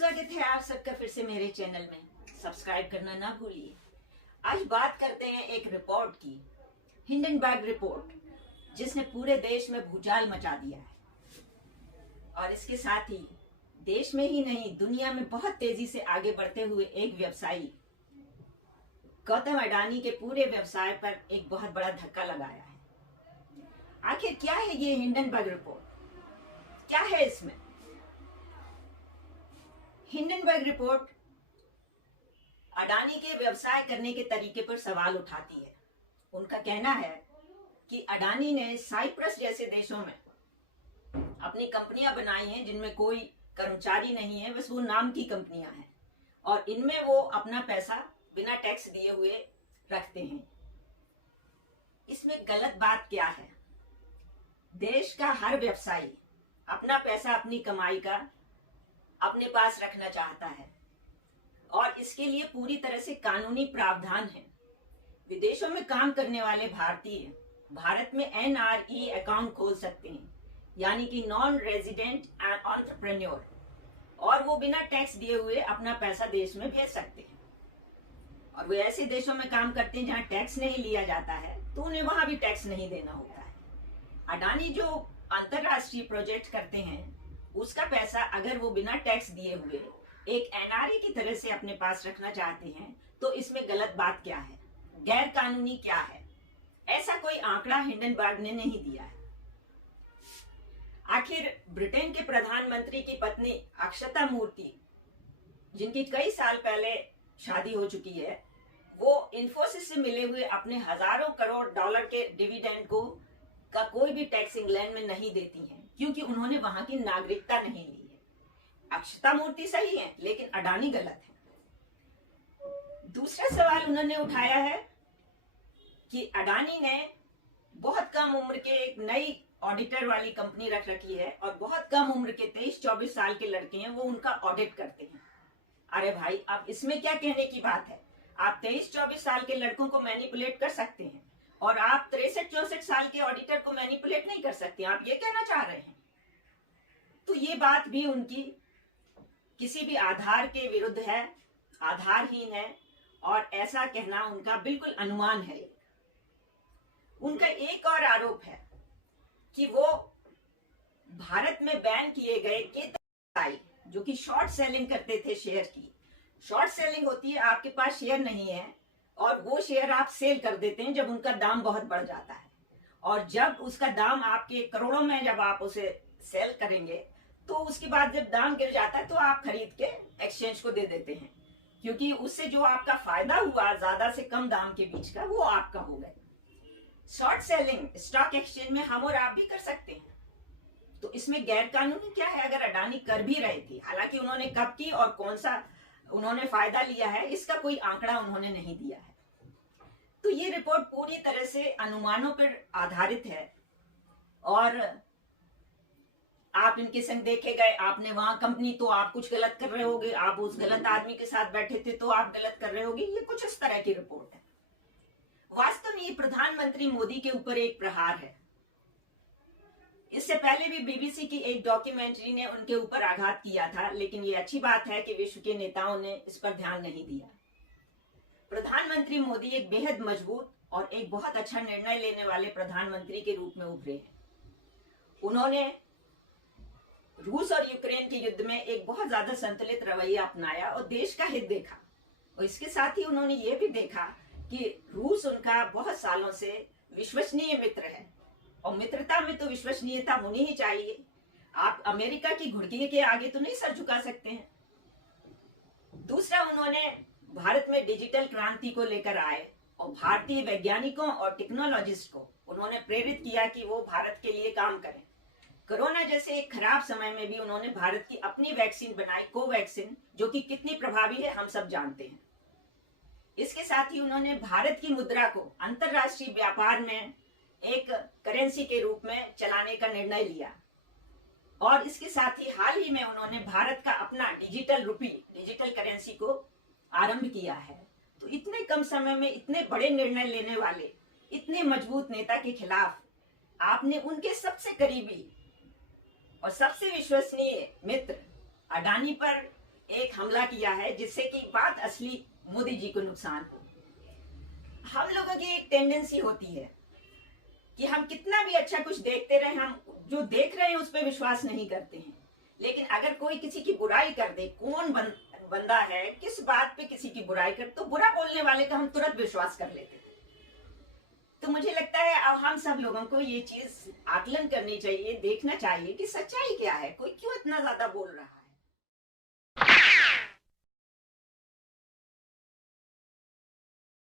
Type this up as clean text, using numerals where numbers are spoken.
स्वागत है आप सबका फिर से मेरे चैनल में। सब्सक्राइब करना ना भूलिए। आज बात करते हैं एक रिपोर्ट की, हिंडनबर्ग रिपोर्ट, जिसने पूरे देश में भूचाल मचा दिया है और इसके साथ ही देश में ही नहीं दुनिया में बहुत तेजी से आगे बढ़ते हुए एक व्यवसायी गौतम अडानी के पूरे व्यवसाय पर एक बहुत बड़ा धक्का लगाया है। आखिर क्या है ये हिंडनबर्ग रिपोर्ट, क्या है इसमें? हिंडनबर्ग रिपोर्ट अडानी के व्यवसाय करने के तरीके पर सवाल उठाती है। उनका कहना है कि अडानी ने साइप्रस जैसे देशों में अपनी कंपनियां बनाई हैं जिनमें कोई कर्मचारी नहीं है, बस वो नाम की कंपनियां हैं और इनमें वो अपना पैसा बिना टैक्स दिए हुए रखते हैं। इसमें गलत बात क्या है? देश का हर व्यवसायी अपना पैसा, अपनी कमाई का अपने पास रखना चाहता है और इसके लिए पूरी तरह से कानूनी प्रावधान है। विदेशों में काम करने वाले भारतीय भारत में NRE अकाउंट खोल सकते हैं, यानी कि नॉन रेजिडेंट एंटरप्रेन्योर, और वो बिना टैक्स दिए हुए अपना पैसा देश में भेज सकते हैं। और वो ऐसे देशों में काम करते हैं जहां टैक्स नहीं लिया जाता है, तो उन्हें वहां भी टैक्स नहीं देना होता है। अडानी जो अंतरराष्ट्रीय प्रोजेक्ट करते हैं उसका पैसा अगर वो बिना टैक्स दिए हुए एक NRE की तरह से अपने पास रखना चाहते हैं, तो इसमें गलत बात क्या है, गैर कानूनी क्या है? ऐसा कोई आंकड़ा हिंडनबर्ग ने नहीं दिया है। आखिर ब्रिटेन के प्रधानमंत्री की पत्नी अक्षता मूर्ति, जिनकी कई साल पहले शादी हो चुकी है, वो इन्फोसिस से मिले हुए अपने हजारों करोड़ डॉलर के डिविडेंड का कोई भी टैक्स इंग्लैंड में नहीं देती हैं, क्योंकि उन्होंने वहां की नागरिकता नहीं ली है। अक्षता मूर्ति सही है, लेकिन अडानी गलत है। दूसरा सवाल उन्होंने उठाया है कि अडानी ने बहुत कम उम्र के एक नई ऑडिटर वाली कंपनी रख रखी है और बहुत कम उम्र के 23-24 साल के लड़के हैं, वो उनका ऑडिट करते हैं। अरे भाई, अब इसमें क्या कहने की बात है? आप 23-24 साल के लड़कों को मैनिपुलेट कर सकते हैं और आप 63-64 साल के ऑडिटर को मैनिपुलेट नहीं कर सकते। आप ये कहना चाह रहे हैं? तो ये बात भी उनकी किसी भी आधार के विरुद्ध है, आधारहीन है, और ऐसा कहना उनका बिल्कुल अनुमान है। उनका एक और आरोप है कि वो भारत में बैन किए गए के जो कि शॉर्ट सेलिंग करते थे शेयर की। शॉर्ट सेलिंग होती है आपके पास शेयर नहीं है और वो शेयर आप सेल कर देते हैं जब उनका दाम बहुत बढ़ जाता है, और जब उसका दाम आपके करोड़ों में जब आप उसे सेल करेंगे तो उसके बाद जब दाम गिर जाता है तो आप खरीद के एक्सचेंज को दे देते हैं, क्योंकि उससे जो आपका फायदा हुआ ज्यादा से कम दाम के बीच का, वो आपका हो गया। शॉर्ट सेलिंग स्टॉक एक्सचेंज में हम और आप भी कर सकते हैं, तो इसमें गैर कानूनी क्या है? अगर अडानी कर भी रहे थे, हालांकि उन्होंने कब की और कौन सा उन्होंने फायदा लिया है, इसका कोई आंकड़ा उन्होंने नहीं दिया है। तो ये रिपोर्ट पूरी तरह से अनुमानों पर आधारित है और आप इनके संग देखे गए, आपने वहां कंपनी, तो आप कुछ गलत कर रहे होगे, आप उस गलत आदमी के साथ बैठे थे तो आप गलत कर रहे होगे। ये कुछ इस तरह की रिपोर्ट है। वास्तव में ये प्रधानमंत्री मोदी के ऊपर एक प्रहार है। इससे पहले भी BBC की एक डॉक्यूमेंट्री ने उनके ऊपर आघात किया था, लेकिन ये अच्छी बात है कि विश्व के नेताओं ने इस पर ध्यान नहीं दिया। प्रधानमंत्री मोदी एक बेहद मजबूत और एक बहुत अच्छा निर्णय लेने वाले प्रधानमंत्री के रूप में उभरे हैं। उन्होंने रूस और यूक्रेन के युद्ध में एक बहुत ज्यादा संतुलित रवैया अपनाया और देश का हित देखा, और इसके साथ ही उन्होंने ये भी देखा कि रूस उनका बहुत सालों से विश्वसनीय मित्र है, और मित्रता में तो विश्वसनीयता होनी ही चाहिए। आप अमेरिका की घुड़की के आगे तो नहीं सर झुका सकते हैं। दूसरा, उन्होंने भारत में डिजिटल क्रांति को लेकर आए और भारतीय वैज्ञानिकों और टेक्नोलॉजिस्ट को उन्होंने प्रेरित किया कि वो भारत के लिए काम करें। कोरोना जैसे एक खराब समय में भी उन्होंने भारत की अपनी वैक्सीन बनाई, कोवैक्सीन, जो कि कितनी प्रभावी है हम सब जानते हैं। इसके साथ ही उन्होंने भारत की मुद्रा को अंतरराष्ट्रीय व्यापार में एक करेंसी के रूप में चलाने का निर्णय लिया, और इसके साथ ही हाल ही में उन्होंने भारत का अपना डिजिटल रुपी, डिजिटल करेंसी को आरंभ किया है। तो इतने कम समय में इतने बड़े निर्णय लेने वाले इतने मजबूत नेता के खिलाफ आपने उनके सबसे करीबी और सबसे विश्वसनीय मित्र अडानी पर एक हमला किया है जिससे कि बात असली मोदी जी को नुकसान हो। हम लोगों की एक टेंडेंसी होती है कि हम कितना भी अच्छा कुछ देखते रहे, हम जो देख रहे हैं उस पर विश्वास नहीं करते हैं। लेकिन अगर कोई किसी की बुराई कर दे, कौन बंदा है, किस बात पे किसी की बुराई कर, तो बुरा बोलने वाले का हम तुरंत विश्वास कर लेते हैं। तो मुझे लगता है अब हम सब लोगों को ये चीज आकलन करनी चाहिए, देखना चाहिए कि सच्चाई क्या है, कोई क्यों इतना ज्यादा बोल रहा है।